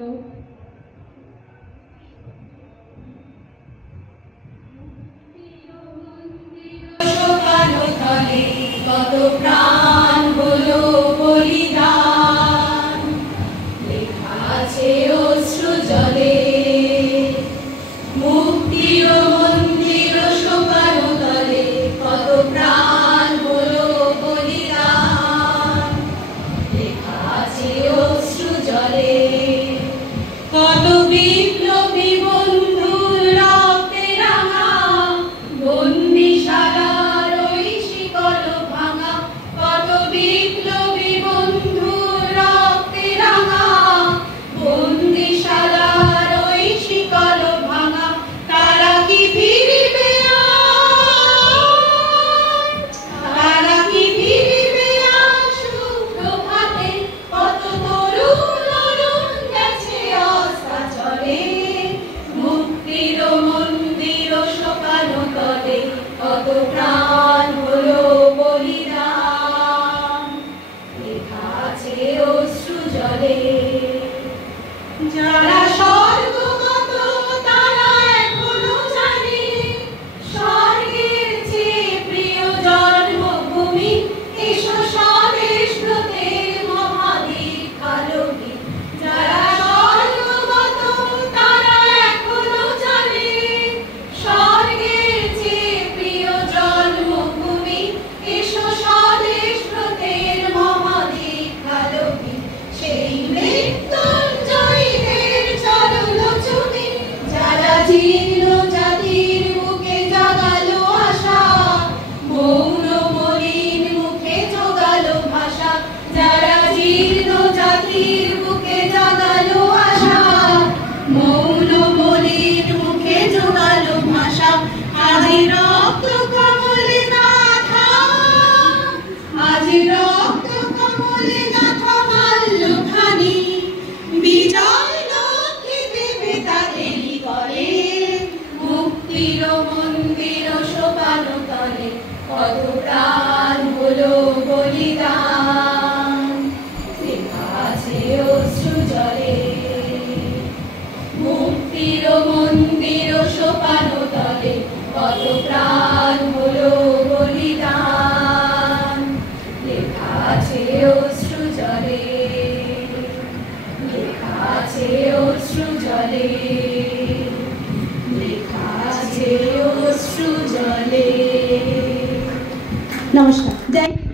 কত প্রাণ হলো বলিদান, লেখা আছে অশ্রু জলে। মুক্তির মন্দির শোকানো তলে কত প্রাণ হলো বলিদান, লেখা আছে অশ্রু জলে। কত বিপ্লবী বন্ধুর রক্তে রাঙা বন্দিশালার ওই শিকল ভাঙা, কত বিপ্লবী বন্ধুর রক্তে রাঙা বন্দিশালার ওই শিকল ভাঙা। তারা কি ফিরবে আজ, তারা কি ফিরবে আজ সুপ্রভাতে? কত তরুণ অরুণ গেছে অস্তাচলে, মুক্তির মন্দির শোকানো তলে কত প্রাণ হলো বলিদান, লেখা আছে অশ্রু জলে। যারা স্বর্গগত তারা এখনো জানে স্বর্গের চেয়ে প্রিয় জন্মভূমি। এসো স্বদেশ ব্রতের মহাদীক্ষা লোকে। যারা স্বর্গগত তারা এখনো জানে স্বর্গের চেয়ে প্রিয় জন্মভূমি। এসো স্বদেশ ব্রতের মহাদীক্ষা লোকে। সেই মৃত্যুঞ্জয়ীদের চরণ চুমে যারা জীর্ণ জাতির বুকে জাগালো আশা, মৌন মলিন মুখে জোগালো ভাষা। যারা জীর্ণ জাতির বুকে জাগালো আশা, মৌন মলিন মুখে জোগালো ভাষা। আজি রক্ত কমলে গাথা, আজি রক্ত কমলে গাথা মাল্যখানি, বিজয় লক্ষ্মী দেবে তাদেরই করে। মুক্তির মন্দির শোকানো তলে কত প্রাণ হলো বলিদান, লেখা আছে অশ্রু জলে। মুক্তির মন্দির শোকানো তলে কত প্রাণ হলো বলিদান, লেখা আছে অশ্রু জলে, লেখা আছে অশ্রু জলে, লেখা আছে অশ্রু জলে। নমস্কার।